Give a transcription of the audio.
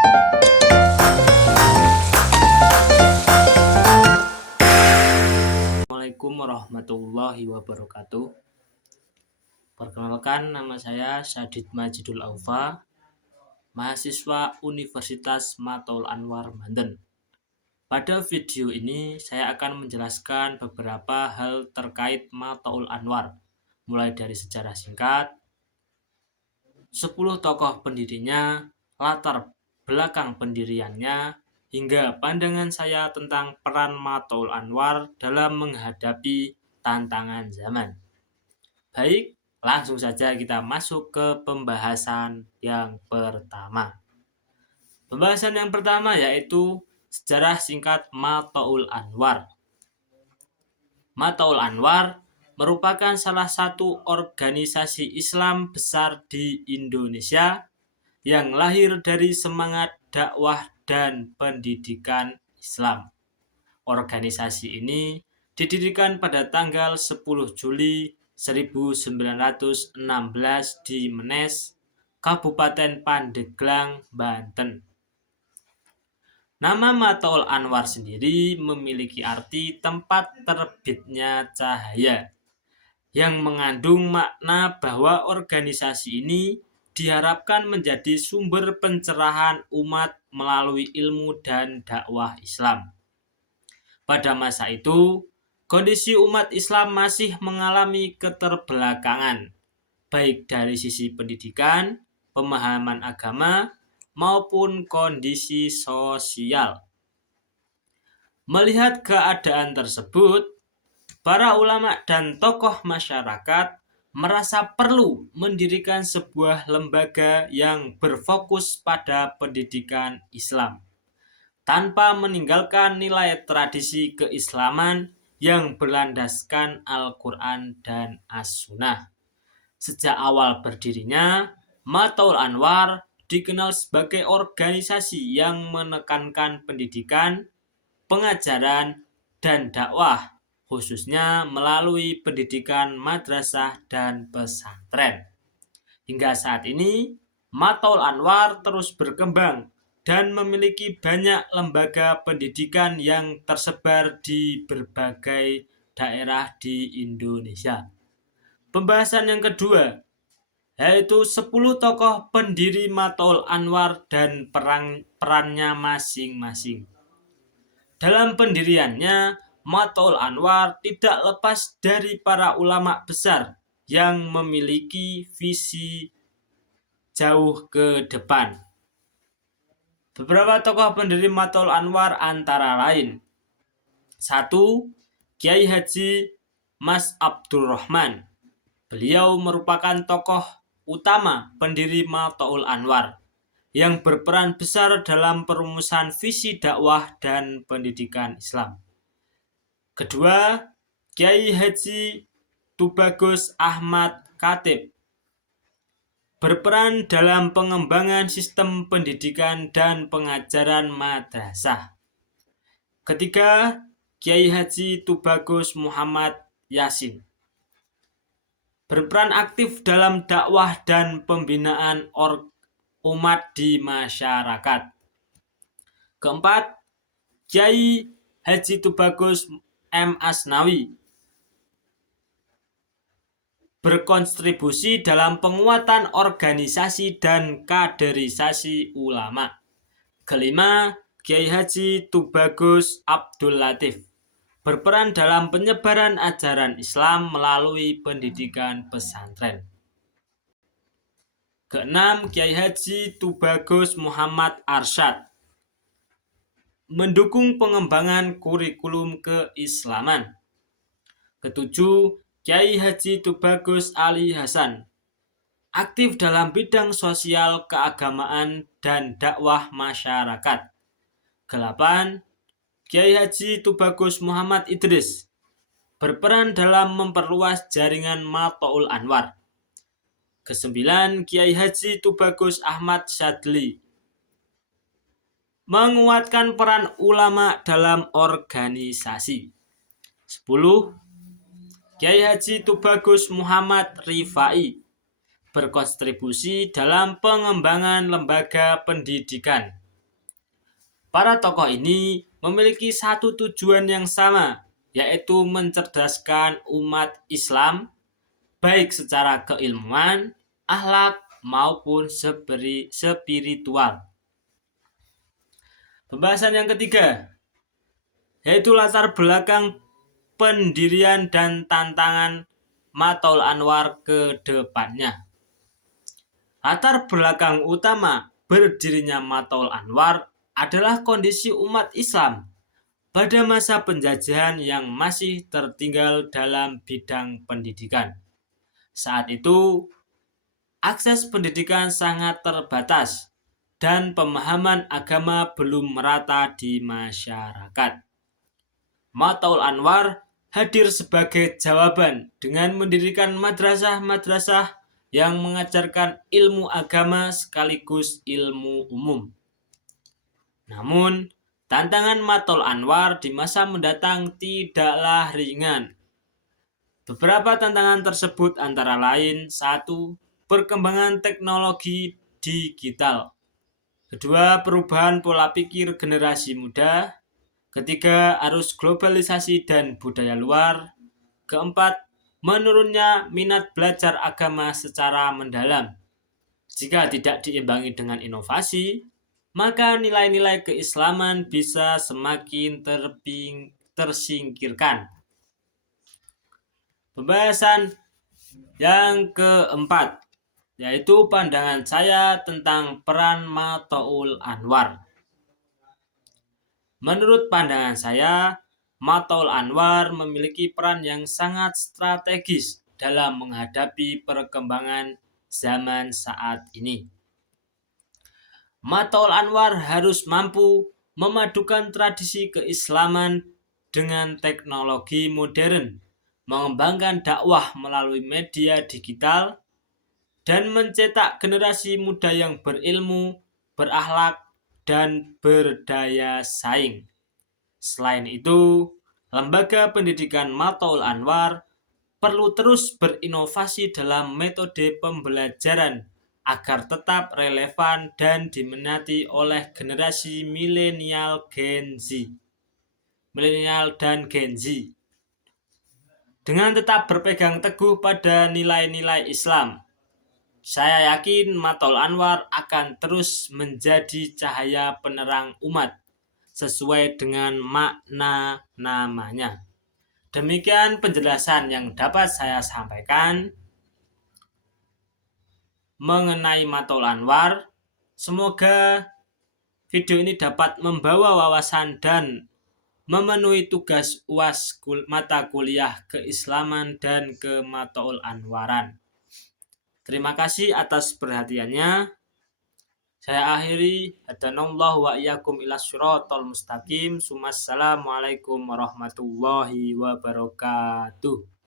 Assalamualaikum warahmatullahi wabarakatuh. Perkenalkan, nama saya Syadid Majidul Aufa, mahasiswa Universitas Mataul Anwar, Banten. Pada video ini saya akan menjelaskan beberapa hal terkait Mataul Anwar, mulai dari sejarah singkat, 10 tokoh pendirinya, latar belakang pendiriannya, hingga pandangan saya tentang peran Mataul Anwar dalam menghadapi tantangan zaman. Baik, langsung saja kita masuk ke pembahasan yang pertama. Pembahasan yang pertama yaitu sejarah singkat Mataul Anwar. Mataul Anwar merupakan salah satu organisasi Islam besar di Indonesia yang lahir dari semangat dakwah dan pendidikan Islam. Organisasi ini didirikan pada tanggal 10 Juli 1916 di Menes, Kabupaten Pandeglang, Banten. Nama Mataul Anwar sendiri memiliki arti tempat terbitnya cahaya, yang mengandung makna bahwa organisasi ini diharapkan menjadi sumber pencerahan umat melalui ilmu dan dakwah Islam. Pada masa itu, kondisi umat Islam masih mengalami keterbelakangan, baik dari sisi pendidikan, pemahaman agama, maupun kondisi sosial. Melihat keadaan tersebut, para ulama dan tokoh masyarakat merasa perlu mendirikan sebuah lembaga yang berfokus pada pendidikan Islam, tanpa meninggalkan nilai tradisi keislaman yang berlandaskan Al-Quran dan As-Sunnah. Sejak awal berdirinya, Mataul Anwar dikenal sebagai organisasi yang menekankan pendidikan, pengajaran, dan dakwah, khususnya melalui pendidikan madrasah dan pesantren. Hingga saat ini, Mataul Anwar terus berkembang dan memiliki banyak lembaga pendidikan yang tersebar di berbagai daerah di Indonesia. Pembahasan yang kedua yaitu 10 tokoh pendiri Mataul Anwar dan perannya masing-masing. Dalam pendiriannya, Mataul Anwar tidak lepas dari para ulama besar yang memiliki visi jauh ke depan. Beberapa tokoh pendiri Mataul Anwar antara lain: 1. Kiai Haji Mas Abdurrahman. Beliau merupakan tokoh utama pendiri Mataul Anwar yang berperan besar dalam perumusan visi dakwah dan pendidikan Islam. Kedua, Kiai Haji Tubagus Ahmad Khatib berperan dalam pengembangan sistem pendidikan dan pengajaran madrasah. Ketiga, Kiai Haji Tubagus Muhammad Yasin berperan aktif dalam dakwah dan pembinaan umat di masyarakat. Keempat, Kiai Haji Tubagus M. Asnawi berkontribusi dalam penguatan organisasi dan kaderisasi ulama. Kelima, Kiai Haji Tubagus Abdul Latif berperan dalam penyebaran ajaran Islam melalui pendidikan pesantren. Keenam, Kiai Haji Tubagus Muhammad Arsyad mendukung pengembangan kurikulum keislaman. Ketujuh, Kiai Haji Tubagus Ali Hasan aktif dalam bidang sosial, keagamaan, dan dakwah masyarakat. 8. Kiai Haji Tubagus Muhammad Idris berperan dalam memperluas jaringan Mataul Anwar. 9. Kiai Haji Tubagus Ahmad Syadli menguatkan peran ulama dalam organisasi. 10. Kiai Haji Tubagus Muhammad Rifai berkontribusi dalam pengembangan lembaga pendidikan Para tokoh ini memiliki satu tujuan yang sama, yaitu mencerdaskan umat Islam baik secara keilmuan, akhlak, maupun spiritual. Pembahasan yang ketiga, yaitu latar belakang pendirian dan tantangan Mataul Anwar ke depannya. Latar belakang utama berdirinya Mataul Anwar adalah kondisi umat Islam pada masa penjajahan yang masih tertinggal dalam bidang pendidikan. Saat itu, akses pendidikan sangat terbatas dan pemahaman agama belum merata di masyarakat. Mataul Anwar hadir sebagai jawaban dengan mendirikan madrasah-madrasah yang mengajarkan ilmu agama sekaligus ilmu umum. Namun, tantangan Mataul Anwar di masa mendatang tidaklah ringan. Beberapa tantangan tersebut antara lain: 1. Perkembangan teknologi digital. 2. Perubahan pola pikir generasi muda. 3. Arus globalisasi dan budaya luar. 4. Menurunnya minat belajar agama secara mendalam. Jika tidak diimbangi dengan inovasi, maka nilai-nilai keislaman bisa semakin tersingkirkan. Pembahasan yang keempat, yaitu pandangan saya tentang peran Mataul Anwar. Menurut pandangan saya, Mataul Anwar memiliki peran yang sangat strategis dalam menghadapi perkembangan zaman saat ini. Mataul Anwar harus mampu memadukan tradisi keislaman dengan teknologi modern, mengembangkan dakwah melalui media digital, dan mencetak generasi muda yang berilmu, berakhlak, dan berdaya saing. Selain itu, lembaga pendidikan Mataul Anwar perlu terus berinovasi dalam metode pembelajaran agar tetap relevan dan diminati oleh generasi milenial dan Gen Z. Dengan tetap berpegang teguh pada nilai-nilai Islam, saya yakin Mataul Anwar akan terus menjadi cahaya penerang umat sesuai dengan makna namanya. Demikian penjelasan yang dapat saya sampaikan mengenai Mataul Anwar. Semoga video ini dapat membawa wawasan dan memenuhi tugas UAS mata kuliah keislaman dan kemataul Anwaran. Terima kasih atas perhatiannya. Saya akhiri, hadanallahu wa iyyakum ila syiratal mustaqim. Assalamualaikum warahmatullahi wabarakatuh.